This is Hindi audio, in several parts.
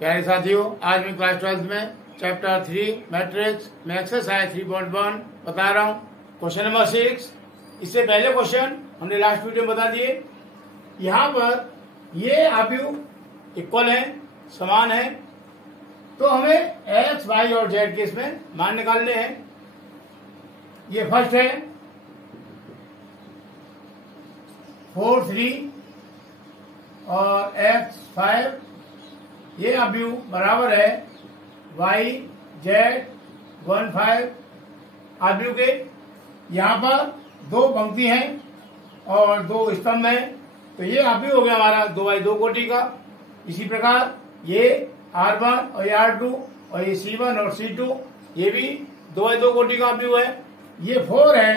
प्यारे साथियों, आज मैं क्लास 12 में चैप्टर 3 मैट्रिक्स में एक्सरसाइज 3.1 बता रहा हूँ। Question number 6। इससे पहले क्वेश्चन हमने लास्ट वीडियो में बता दिए। यहाँ पर ये आव्यूह इक्वल है, समान है, तो हमें एक्स, वाई और जेड के इसमें मान निकालने हैं। ये फर्स्ट है 4, 3 और एक्स 5। ये आव्यूह बराबर है वाई जेड 1, 5 आव्यूह के। यहाँ पर दो पंक्ति हैं और दो स्तंभ हैं, तो ये आव्यूह हो गया हमारा 2x2 कोटि का। इसी प्रकार ये R1 और ये R2 और ये C1 और C2 ये भी 2x2 कोटि का आव्यूह है। ये 4 है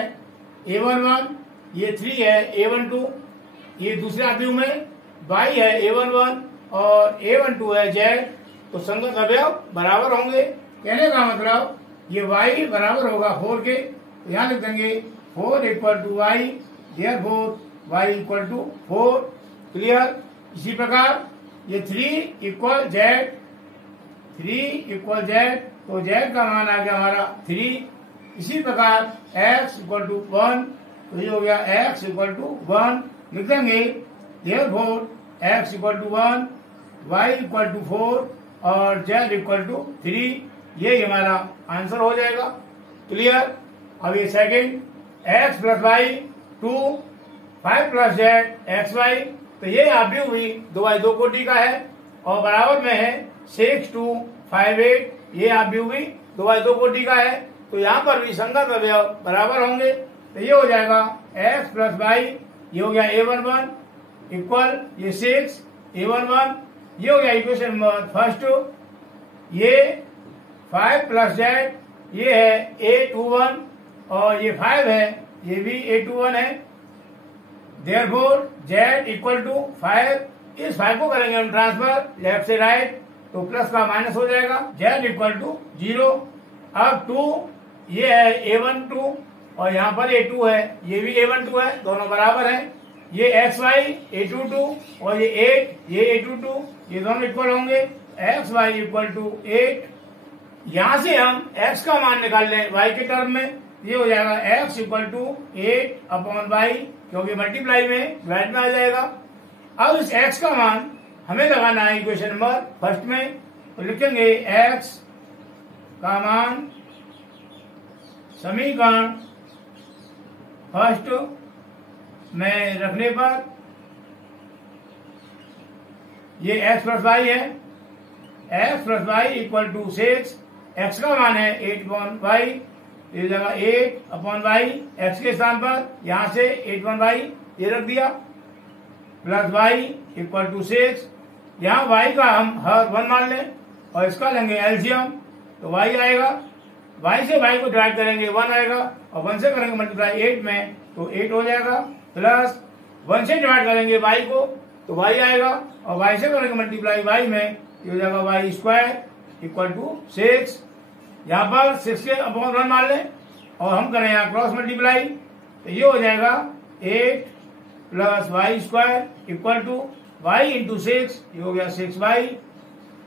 A11, ये 3 है A12। ये दूसरे आव्यूह में y है A11 और A12 है Z, तो संगत अवयव बराबर होंगे। कहने का मतलब ये y बराबर होगा 4 के, तो यहाँ लिख देंगे 4 equal to y, therefore y equal to 4। Clear. इसी प्रकार ये 3 इक्वल Z, 3 इक्वल Z, तो Z का मान आ गया हमारा 3। इसी प्रकार x इक्वल टू 1, तो ये हो गया x इक्वल टू 1। लिख देंगे therefore x equal to 1, y equal to 4 और z इक्वल टू 3। ये हमारा आंसर हो जाएगा। क्लियर। अब ये second x plus y 2, 5 plus z x y, तो ये आव्यूह भी 2x2 कोटि का है और बराबर में है 6, 2, 5, 8। ये आव्यूह भी 2x2 कोटि का है, तो यहाँ पर भी संगत अवयव बराबर होंगे। तो ये हो जाएगा x प्लस वाई, ये हो गया A11 इक्वल ये 6 A11। ये हो गया इक्वेशन नंबर फर्स्ट। ये 5 प्लस जेड, ये है A21 और ये 5 है, ये भी A21 है। Therefore z equal to 5। इस 5 को करेंगे हम ट्रांसफर लेफ्ट से राइट, तो प्लस का माइनस हो जाएगा। z equal to 0। अब 2 ये है A12 और यहाँ पर A2 है, ये भी A12 है, दोनों बराबर हैं। ये एक्स वाई A22 और ये 8 ये A22, ये दोनों इक्वल होंगे। X y equal to 8। यहां से हम x का मान निकाल लें y के टर्म में, ये हो जाएगा x equal to 8 upon y, क्योंकि मल्टीप्लाई में डिवाइड में आ जाएगा। अब इस x का मान हमें लगाना है इक्वेशन नंबर फर्स्ट में, तो लिखेंगे x का मान समीकरण फर्स्ट में रखने पर ये x प्लस वाई है, x plus y equal to 6। x का मान है 8 अपॉन वाई, ये जगह 8 अपॉन वाई, x के स्थान पर यहां से 8 अपॉन वाई ये रख दिया, प्लस वाई इक्वल टू 6। यहाँ y का हम हर 1 मान लें और इसका लेंगे एलसीएम, तो y आएगा। y से y को डिवाइड करेंगे 1 आएगा और 1 से करेंगे मल्टीप्लाई 8 में, तो 8 हो जाएगा। प्लस 1 से डिवाइड करेंगे y को, तो y आएगा और y से करेंगे मल्टीप्लाई y में, ये हो जाएगा वाई स्क्वायर इक्वल टू 6। यहाँ पर 6 के अपॉन 1 मान लें और हम करें यहाँ क्रॉस मल्टीप्लाई, तो ये हो जाएगा 8 plus y square equal to y into 6, ये हो गया 6y।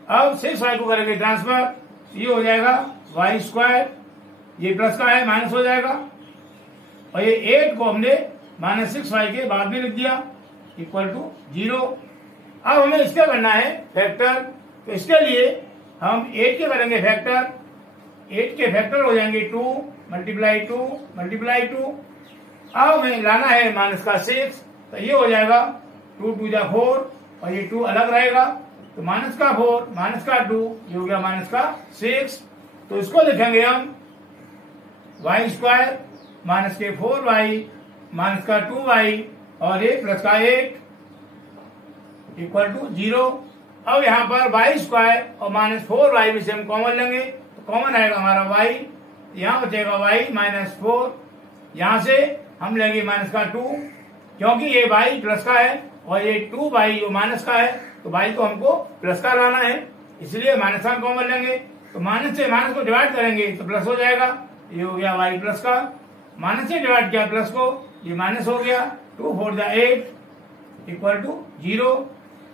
अब 6y को करेंगे ट्रांसफर, तो ये हो जाएगा वाई स्क्वायर, ये प्लस का है माइनस हो जाएगा, और ये 8 को हमने माइनस 6y के बाद में लिख दिया इक्वल टू 0। अब हमें इसका करना है फैक्टर, तो इसके लिए हम 8 के करेंगे फैक्टर। 8 के फैक्टर हो जाएंगे 2 मल्टीप्लाई 2 मल्टीप्लाई 2। अब हमें लाना है माइनस का 6, तो ये हो जाएगा 2 2 जा 4 और ये 2 अलग रहेगा, तो माइनस का 4 माइनस का 2, ये हो गया माइनस का 6। तो इसको लिखेंगे हम वाई स्क्वायर माइनस के 4y माइनस का 2y और ये प्लस का 8 इक्वल टू 0। अब यहाँ पर वाई स्क्वायर और माइनस 4y में से हम कॉमन लेंगे, तो कॉमन आएगा हमारा y, यहाँ बचेगा y माइनस 4। यहाँ से हम लेंगे माइनस का 2, क्योंकि ये y प्लस का है और ये 2y जो माइनस का है, तो y को हमको प्लस का लाना है, इसलिए माइनस का कॉमन लेंगे। तो माइनस से माइनस को डिवाइड करेंगे तो प्लस हो जाएगा, ये हो गया y प्लस का। माइनस से डिवाइड किया प्लस को, ये माइनस हो गया, 2 4 जा 8 इक्वल टू 0।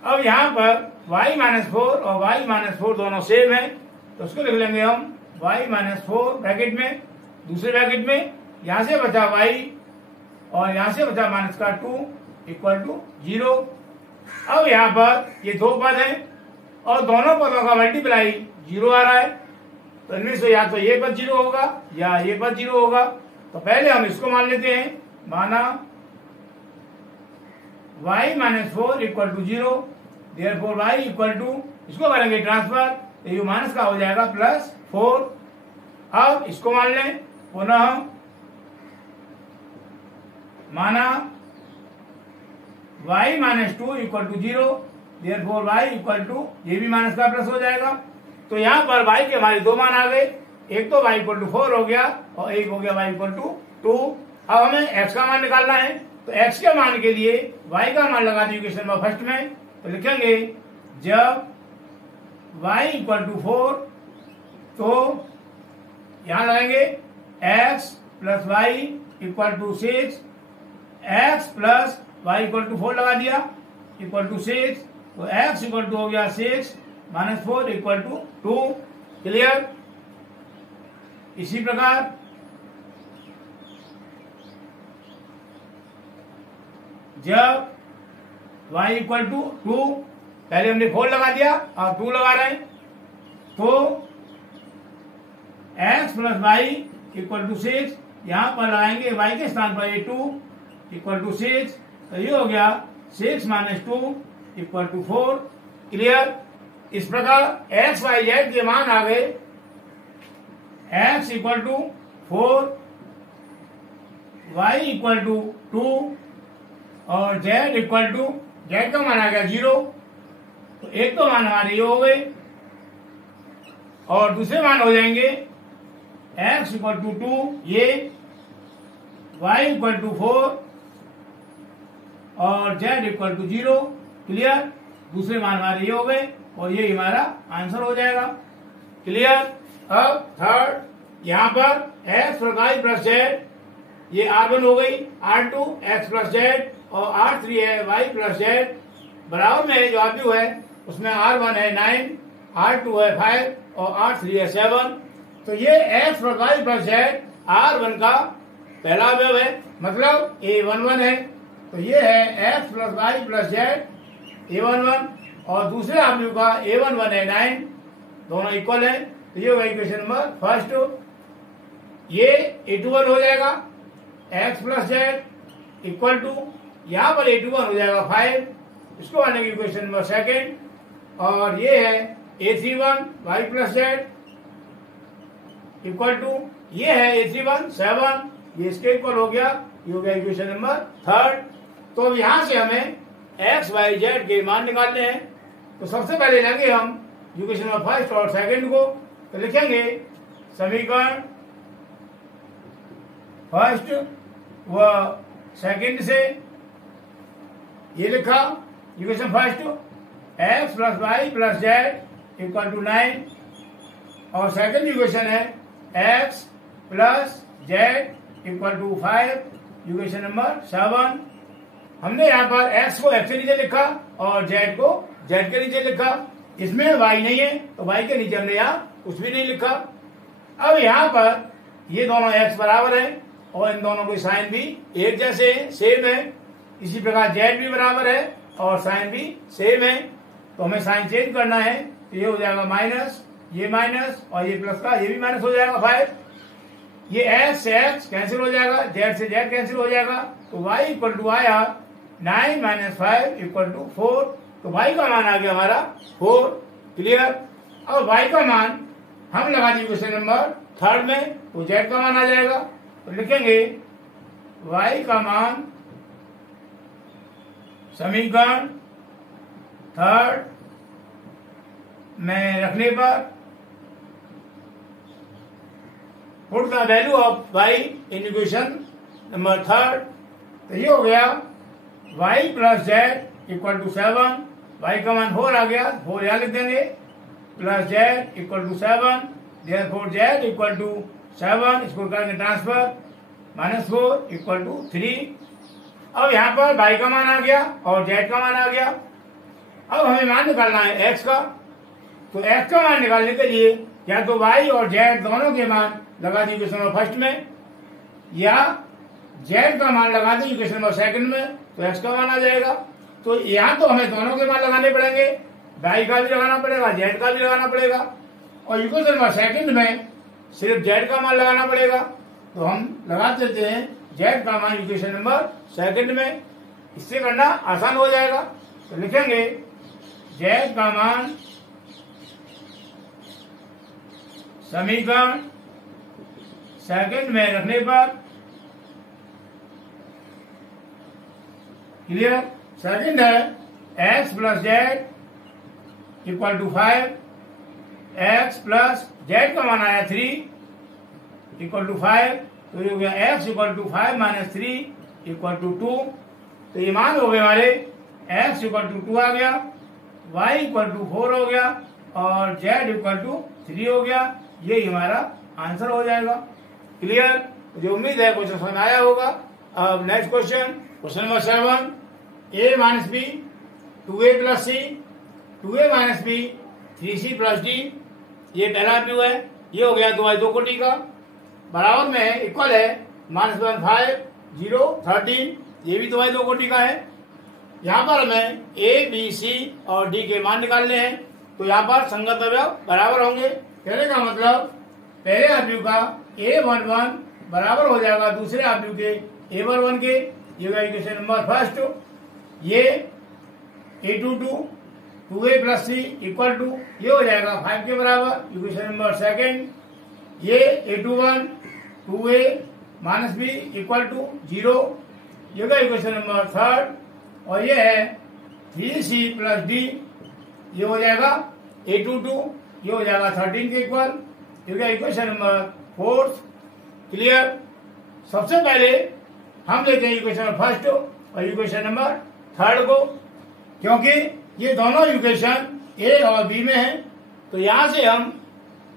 अब यहाँ पर y माइनस 4 और y माइनस 4 दोनों सेम है, तो उसको लिख लेंगे हम y माइनस 4 ब्रैकेट में, दूसरे ब्रैकेट में यहाँ से बचा y और यहाँ से बचा माइनस का 2 इक्वल टू 0। अब यहाँ पर ये दो पद हैं और दोनों पदों का मल्टीप्लाई 0 आ रहा है, तो इनमें से या तो ये पद 0 होगा या ये पद 0 होगा। तो पहले हम इसको मान लेते हैं, माना y minus 4 equal to 0, therefore y equal to, इसको करेंगे ट्रांसफर, तो ये माइनस का हो जाएगा प्लस 4। अब इसको मान लें पुनः, माना y minus 2 equal to 0, therefore y equal to, ये भी माइनस का प्लस हो जाएगा। तो यहाँ पर y के हमारे दो मान आ गए, एक तो y इक्वल टू 4 हो गया और एक हो गया y इक्वल टू 2। अब हमें x का मान निकालना है, तो x के मान के लिए y का मान लगा दी इक्वेशन नंबर फर्स्ट में, तो लिखेंगे जब y इक्वल टू 4 तो यहां लगाएंगे x plus y equal to 6, x plus y equal to 4 लगा दिया इक्वल टू 6, तो x इक्वल टू हो गया 6 माइनस 4 इक्वल टू 2। क्लियर। इसी प्रकार जब y इक्वल टू 2, पहले हमने 4 लगा दिया और 2 लगा रहे हैं, तो x plus y equal to 6, यहां पर लगाएंगे y के स्थान पर ये 2 इक्वल टू 6, तो ये हो गया 6 माइनस 2 इक्वल टू 4। क्लियर। इस प्रकार x y z के मान आ गए, x equal to 4, y equal to 2 और z इक्वल टू, z का मान आ गया 0, तो एक तो मान हमारे ये हो गए और दूसरे मान हो जाएंगे x इक्वल टू 2 ये, y इक्वल टू 4 और z इक्वल टू 0। क्लियर। दूसरे मान हमारे ये हो गए और ये हमारा आंसर हो जाएगा। क्लियर। अब थर्ड, यहाँ पर x plus y plus z, ये r1 हो गई, r2 x प्लस z और r3 है y प्लस z, बराबर में जो आव्यूह है उसमें r1 है 9, r2 है 5 और r3 है 7। तो ये x plus y plus z r1 का पहला अवयव है, मतलब a11 है, तो ये है x plus y plus z a11 और दूसरे अवयव का a11 है 9, दोनों इक्वल है, तो ये होगा इक्वेशन नंबर फर्स्ट। ये a21 हो जाएगा x plus z equal to, यहाँ पर a21 हो जाएगा 5, इसको आने की इक्वेशन नंबर सेकेंड, और ये है a31 y plus z equal to, ये है a31 7, ये इसके इक्वल हो गया, ये हो गया इक्वेशन नंबर थर्ड। तो यहां से हमें x y z के मान निकालने हैं, तो सबसे पहले लेंगे हम इक्वेशन नंबर फर्स्ट और सेकंड को, तो लिखेंगे समीकरण फर्स्ट व सेकंड से, ये लिखा equation first x plus y plus z equal to 9 और सेकंड इक्वेशन है x plus z equal to 5, equation number 7। हमने यहाँ पर x को x के नीचे लिखा और z को z के नीचे लिखा, इसमें y नहीं है तो y के नीचे हमने यहाँ कुछ भी नहीं लिखा। अब यहाँ पर ये दोनों x बराबर है और इन दोनों के साइन भी एक जैसे हैं, सेम है, इसी प्रकार z भी बराबर है और साइन भी सेम है, तो हमें साइन चेंज करना है, तो ये हो जाएगा माइनस, ये माइनस और ये प्लस का ये भी माइनस हो जाएगा 5, ये x से x कैंसिल हो जाएगा, z से z कैंसिल हो जाएगा, तो y इक्वल टू आया 9 माइनस 5 इक्वल टू 4, तो y का मान आ गया हमारा 4। क्लियर। अब y का मान हम लगा दिए क्वेश्चन नंबर थर्ड में, तो z का मान आ जाएगा, तो लिखेंगे y का मान समीकरण थर्ड में रखने पर put the value of y in equation number third, तो ये हो गया y plus z equal to 7, y का मान 4 आ गया, 4 यहाँ लिख देंगे, plus z equal to 7, therefore z equal to 7, इसको करेंगे ट्रांसफर, माइनस 4 इक्वल टू 3। अब यहाँ पर y का मान आ गया और z का मान आ गया, अब हमें मान निकालना है x का। तो x का मान निकालने के लिए या तो y और z दोनों के मान लगा दी इक्वेशन नंबर फर्स्ट में, या z का मान लगा दी इक्वेशन नंबर सेकंड में, तो x का मान आ जाएगा। तो यहाँ तो हमें दोनों के मान लगाने पड़ेंगे, y का भी लगाना पड़ेगा, z का भी लगाना पड़ेगा, और इक्वेशन नंबर सेकंड में सिर्फ z का मान लगाना पड़ेगा। तो हम लगा देते हैं z का मान इक्वेशन नंबर सेकंड में, इससे करना आसान हो जाएगा। तो लिखेंगे z का मान समीकरण सेकंड में रखने पर, क्लियर, सेकंड है x plus z equal to 5, x plus z का मान आया 3 इक्वल टू 5, तो ये हो गया x equal to 5 minus 3 equal to 2। तो ये मान हो गए हमारे x इक्वल टू 2 आ गया, y इक्वल टू 4 हो गया और z इक्वल टू 3 हो गया। ये हमारा आंसर हो जाएगा। क्लियर, मुझे उम्मीद है क्वेश्चन समझ आया होगा। अब next question, question number 7, a minus b 2a plus c 2a minus b 3c plus d. ये पहला व्यू है, ये हो गया 2 कोटि का, बराबर में है, इक्वल है -1 5 0 13, ये भी 2 कोटि का है। यहाँ पर हमें a b c और d के मान निकालने हैं, तो यहाँ पर संगत अवयव बराबर होंगे। कहने का मतलब पहले अवयव का a11 बराबर हो जाएगा दूसरे अवयव के a11 के। ये होगा इक्वेशन नंबर फर्स्ट। ये a22 2a plus c equal to, ये हो जाएगा 5 के बराबर, इक्वेशन नंबर सेकेंड। ये a21 2a minus b equal to 0, ये होगा इक्वेशन नंबर थर्ड। और ये है 3c प्लस डी, ये हो जाएगा a22, ये हो जाएगा 13 के इक्वल, ये हो गया इक्वेशन नंबर फोर्थ। क्लियर, सबसे पहले हम लेते हैं इक्वेशन नंबर फर्स्ट और इक्वेशन नंबर थर्ड को, क्योंकि ये दोनों इक्वेशन ए और बी में है, तो यहां से हम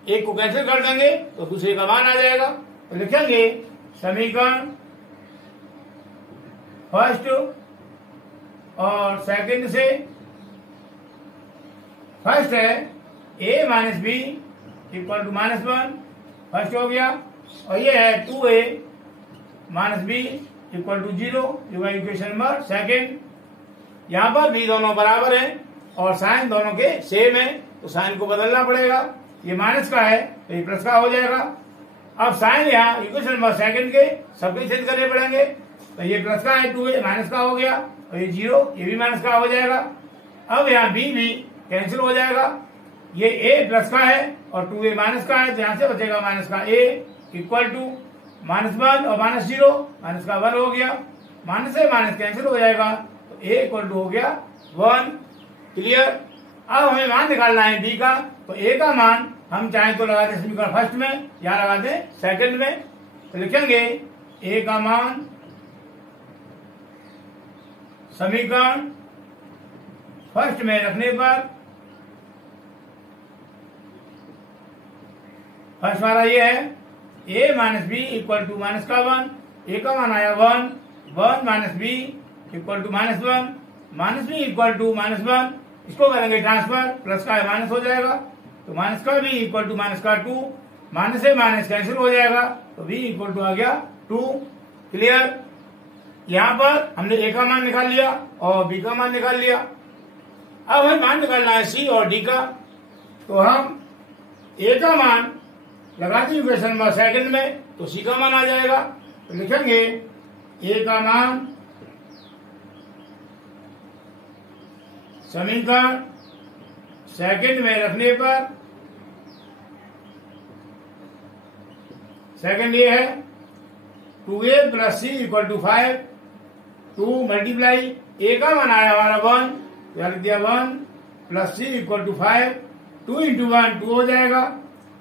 एक को कैंसिल कर देंगे तो दूसरे का मान आ जाएगा। तो लिखेंगे समीकरण फर्स्ट और सेकंड से। फर्स्ट है a minus b equal to -1, first हो गया, और ये है 2a minus b equal to 0, जो है इक्वेशन नंबर सेकेंड। यहाँ पर भी दोनों बराबर हैं और साइन दोनों के सेम है, तो साइन को बदलना पड़ेगा। ये माइनस का है तो ये प्लस का हो जाएगा। अब साइन यहाँ इक्वेशन नंबर सेकेंड के सबके छेद करने पड़ेंगे, तो ये प्लस का है 2a माइनस का हो गया, और ये 0 ये भी माइनस का हो जाएगा। अब यहाँ b भी कैंसिल हो जाएगा, ये a प्लस का है और 2a माइनस का है, तो यहाँ से बचेगा माइनस का a इक्वल टू -1 और -0, माइनस का 1 हो गया, माइनस से माइनस कैंसिल हो जाएगा, तो a इक्वल टू हो गया 1। क्लियर, अब हमें मान निकालना है b का, तो a का मान हम चाहें तो लगा दें समीकरण फर्स्ट में या लगा दें सेकंड में। तो लिखेंगे a का मान समीकरण फर्स्ट में रखने पर, फर्स्ट वाला ये है a minus b equal to minus का 1, a का मान आया 1, 1 minus b equal to -1, minus b equal to -1, इसको करेंगे ट्रांसफर, प्लस का माइनस हो जाएगा, तो माइनस का बी इक्वल टू माइनस का 2, माइनस से माइनस कैंसिल हो जाएगा, तो बी इक्वल टू आ गया 2। क्लियर, यहाँ पर हमने a का मान निकाल लिया और b का मान निकाल लिया। अब हमें मान निकालना है c और d का, तो हम a का मान लगाते हैं इक्वेशन नंबर सेकंड में, तो c का मान आ जाएगा। तो लिखेंगे a का मान समीकरण सेकंड में रखने पर, सेकंड ये है 2a plus c equal to 5, 2 multiply a का मान आया हमारा 1, तो लिख दिया 1 plus c equal to 5, 2 into 1 2 हो जाएगा,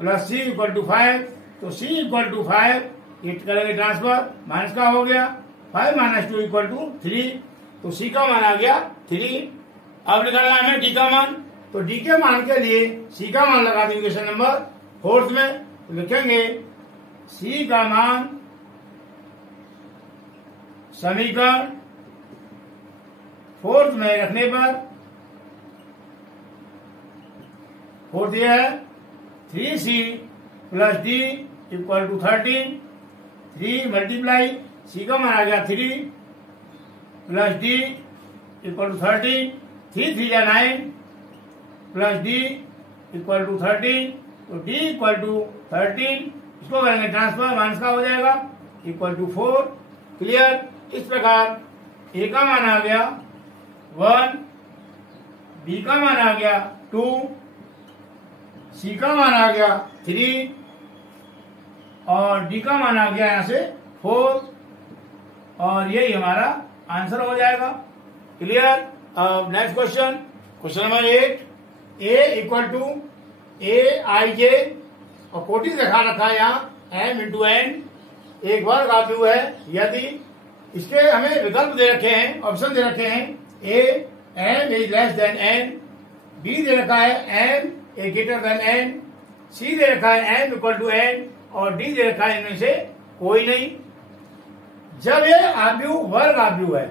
प्लस सी इक्वल टू 5, तो c इक्वल टू 5 ये करेंगे ट्रांसफर, माइनस का हो गया, 5 माइनस 2 इक्वल टू 3, तो c का मान आ गया 3। अब निकालना है हमें d का मान, तो d के मान के लिए c का मान लगा देंगे क्वेश्चन नंबर फोर्थ में, तो लिखेंगे c का मान समीकरण फोर्थ में रखने पर, फोर्थ ये है 3c plus d equal to 13। 3 multiply c का मान आ गया 3 प्लस d इक्वल टू 13। 3 3 या 9 प्लस d इक्वल टू 13। तो d इक्वल टू 13, इसको करेंगे ट्रांसफर, माइनस का हो जाएगा इक्वल टू 4। क्लियर। इस प्रकार a का मान आ गया 1, b का मान आ गया 2, c का मान आ गया 3 और d का मान आ गया यहां से 4 और यही हमारा आंसर हो जाएगा। क्लियर। अब next question, question number 8। a equal to aij और कोटि दिखा रखा है यहाँ m इंटू n, एक वर्ग आव्यूह है। यदि इसके हमें विकल्प दे रखे हैं, ऑप्शन दे रखे हैं a m is less than n, b दे रखा है m ए ग्रेटर देन n, c दे रखा है m इक्वल टू n और d दे रखा है इनमें से कोई नहीं। जब ये आव्यूह वर्ग आव्यूह है,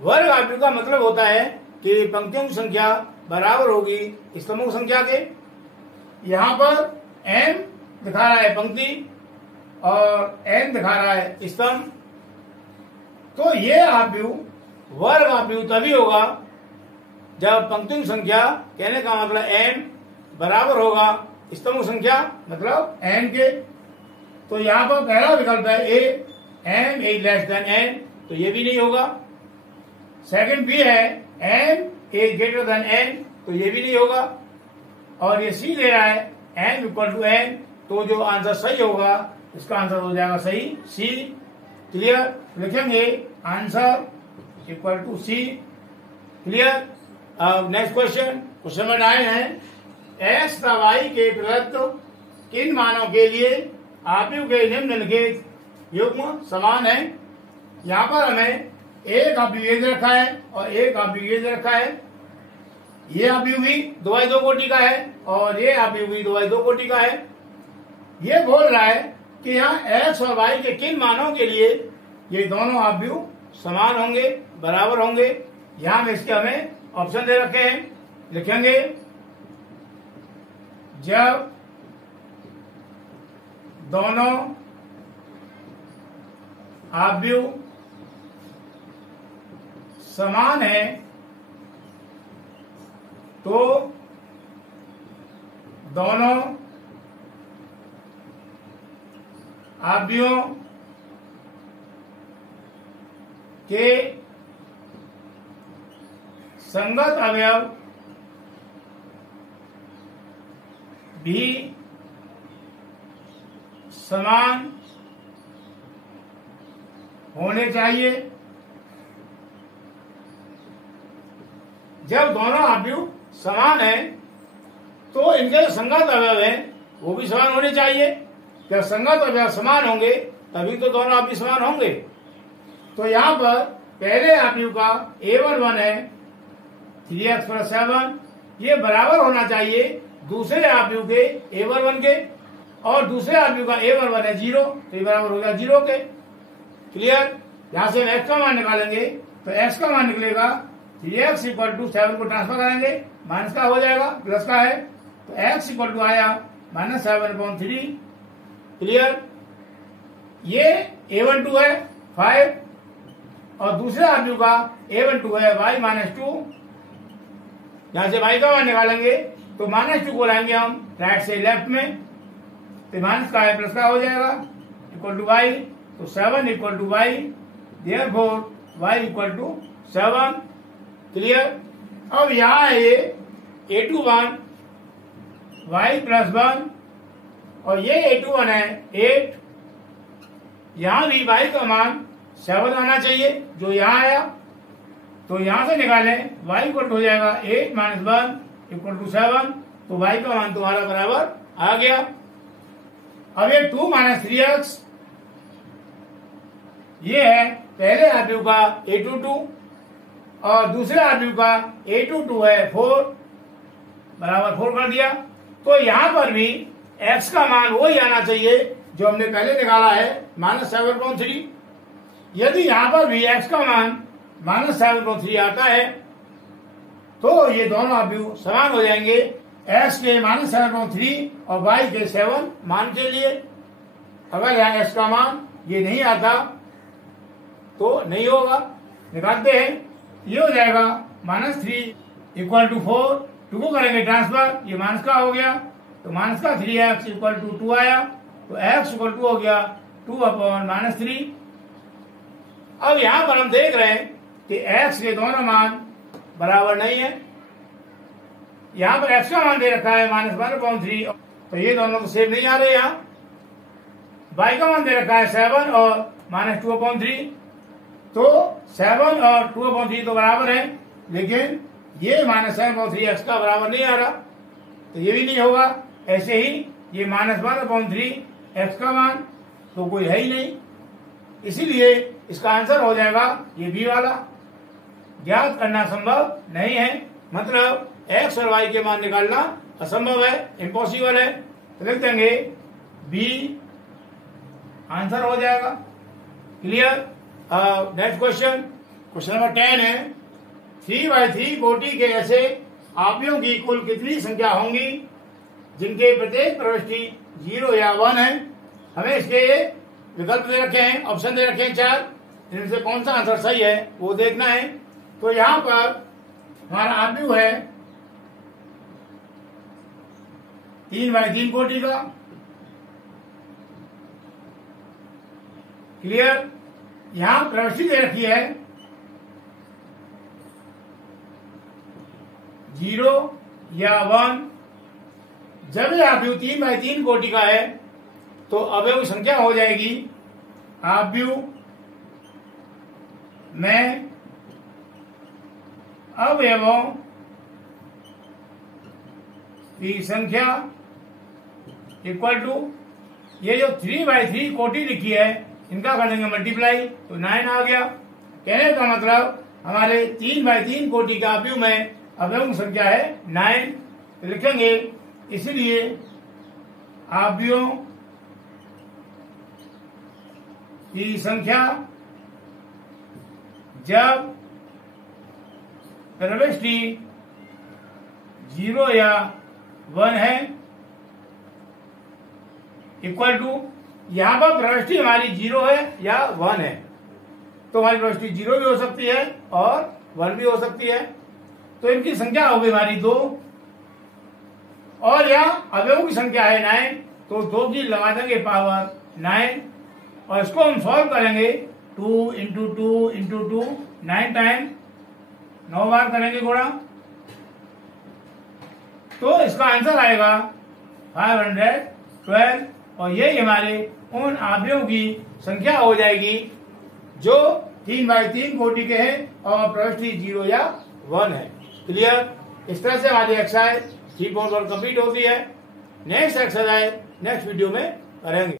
वर्ग आव्यूह का मतलब होता है कि पंक्तियों की संख्या बराबर होगी स्तंभों की संख्या के। यहां पर m दिखा रहा है पंक्ति और n दिखा रहा है स्तंभ, तो ये आव्यूह वर्ग आव्यूह तभी होगा जब पंक्तियों की संख्या, कहने का मतलब m बराबर होगा स्तंभों की संख्या मतलब n के। तो यहां पर पहला विकल्प है a m is less than n, तो ये भी नहीं होगा। सेकंड बी है m is greater than n, तो ये भी नहीं होगा। और ये सी दे रहा है m इक्वल टू n, तो जो आंसर सही होगा इसका आंसर हो जाएगा सही सी। क्लियर। लिखेंगे answer equal to C. Clear. अब नेक्स्ट क्वेश्चन, क्वेश्चन नंबर 9 है x तथा y के प्रदत्त किन मानों के लिए आव्यूह के निम्नलिखित युग्म समान है। यहाँ पर हमें एक आव्यूह ये दे रखा है और एक आव्यूह ये दे रखा है। ये आव्यूह भी 2x2 कोटि का है और ये आव्यूह भी 2x2 कोटि का है। ये बोल रहा है कि यहाँ x और y के किन मानों के लिए ये दोनों आव्यूह समान होंगे, बराबर होंगे। यहाँ में इसके हमें ऑप्शन दे रखे हैं, लिखेंगे जब दोनों आव्यूह समान है तो दोनों आव्यूहों के संगत अवयव भी समान होने चाहिए। जब दोनों आव्यूह समान है तो इनके जो संगत अवयव हैं वो भी समान होने चाहिए। जब संगत अवयव समान होंगे तभी तो दोनों आव्यूह समान होंगे। तो यहाँ पर पहले आव्यूह का a11 है 3x + 7, ये बराबर होना चाहिए दूसरे आव्यूह के a11 के, और दूसरे आव्यूह का a11 है 0, तो ये बराबर हो गया 0 के। क्लियर। यहाँ से हम x का मान निकालेंगे तो x का मान निकलेगा 3x = 7 को ट्रांसफर करेंगे, माइनस का हो जाएगा, प्लस का है तो x = आया -7/3। क्लियर। ये a12 है 5 और दूसरे आव्यूह का a12 है y - 2। यहां से y का मान निकालेंगे तो -2 को लाएंगे हम राइट से लेफ्ट में, तो माइनस का है प्लस का हो जाएगा इक्वल टू y, तो 7 = y, देयरफॉर y = 7। क्लियर। अब यहाँ है ये a21 y + 1 और ये a21 है 8, यहाँ भी y का मान 7 आना चाहिए जो यहाँ आया, तो यहां से निकालें y = हो जाएगा 8 - 1 = 7, तो y का मान तुम्हारा बराबर आ गया। अब ये 2 - 3x ये है पहले आव्यूह का a22 और दूसरे आव्यूह का a22 है 4, बराबर 4 कर दिया। तो यहां पर भी x का मान वही आना चाहिए जो हमने पहले निकाला है -7/3। यदि यहां पर भी x का मान -7/3 आता है तो ये दोनों अवयव समान हो जाएंगे एक्स के -7/3 और वाई के 7 मान के लिए। अगर यहाँ एक्स का मान ये नहीं आता तो नहीं होगा, निकालते हैं। ये हो जाएगा -3 = 4, 2 को करेंगे ट्रांसफर, ये माइनस का हो गया तो माइनस का 3x = 2 आया, तो x = हो गया 2/-3। अब यहां पर हम देख रहे हैं कि x के दोनों मान बराबर नहीं है। यहां पर x का मान दे रखा है -1/3, तो ये दोनों तो सेम नहीं आ रहे। यहाँ y का मान दे रखा है 7 और -2/3, तो 7 और 2/3 तो बराबर है, लेकिन ये -7/3 x का बराबर नहीं आ रहा, तो ये भी नहीं होगा। ऐसे ही ये -1/3 x का मान तो कोई है ही नहीं, इसीलिए इसका आंसर हो जाएगा ये बी वाला। ज्ञात करना संभव नहीं है, मतलब x और y के मान निकालना असंभव है, इम्पॉसिबल है। तो लिख देंगे बी आंसर हो जाएगा। क्लियर। नेक्स्ट क्वेश्चन नंबर 10 है 3/3 कोटि के ऐसे अवयवों की कुल कितनी संख्या होंगी जिनके प्रत्येक प्रविष्टि 0 या 1 है। हमें इसके विकल्प दे रखे हैं, ऑप्शन दे रखे हैं 4, इनमें से कौन सा आंसर सही है वो देखना है। तो यहां पर हमारा अवयव है 3/3 कोटि का। क्लियर। यहां प्रविष्टि दे रखी है 0 या 1। जब यह अवयव 3/3 कोटि का है तो अवयव संख्या हो जाएगी अवयव में अवयवों की संख्या = ये जो 3/3 कोटि लिखी है इनका कर देंगे मल्टीप्लाई, तो 9 आ गया। कहने का मतलब हमारे 3/3 कोटि का अवयव में अवयव संख्या है 9, तो लिखेंगे इसलिए अवयवों की संख्या जब प्रविष्टि 0 या 1 है = यहां पर प्रविष्टि हमारी 0 है या 1 है, तो हमारी प्रविष्टि 0 भी हो सकती है और 1 भी हो सकती है। तो इनकी संख्या होगी हमारी 2, और यहाँ अवयवों की संख्या है 9, तो 2 की लगा देंगे पावर 9, और इसको हम सॉल्व करेंगे 2 × 2 × 2 9 टाइम, 9 बार करेंगे गुणा, तो इसका आंसर आएगा 512, और यही हमारे उन अवयवों की संख्या हो जाएगी जो 3/3 कोटि के हैं और प्रविष्टि 0 या 1 है। क्लियर। इस तरह से हमारी एक्सरसाइज 3.1 कंप्लीट होती है। नेक्स्ट एक्सरसाइज नेक्स्ट वीडियो में करेंगे।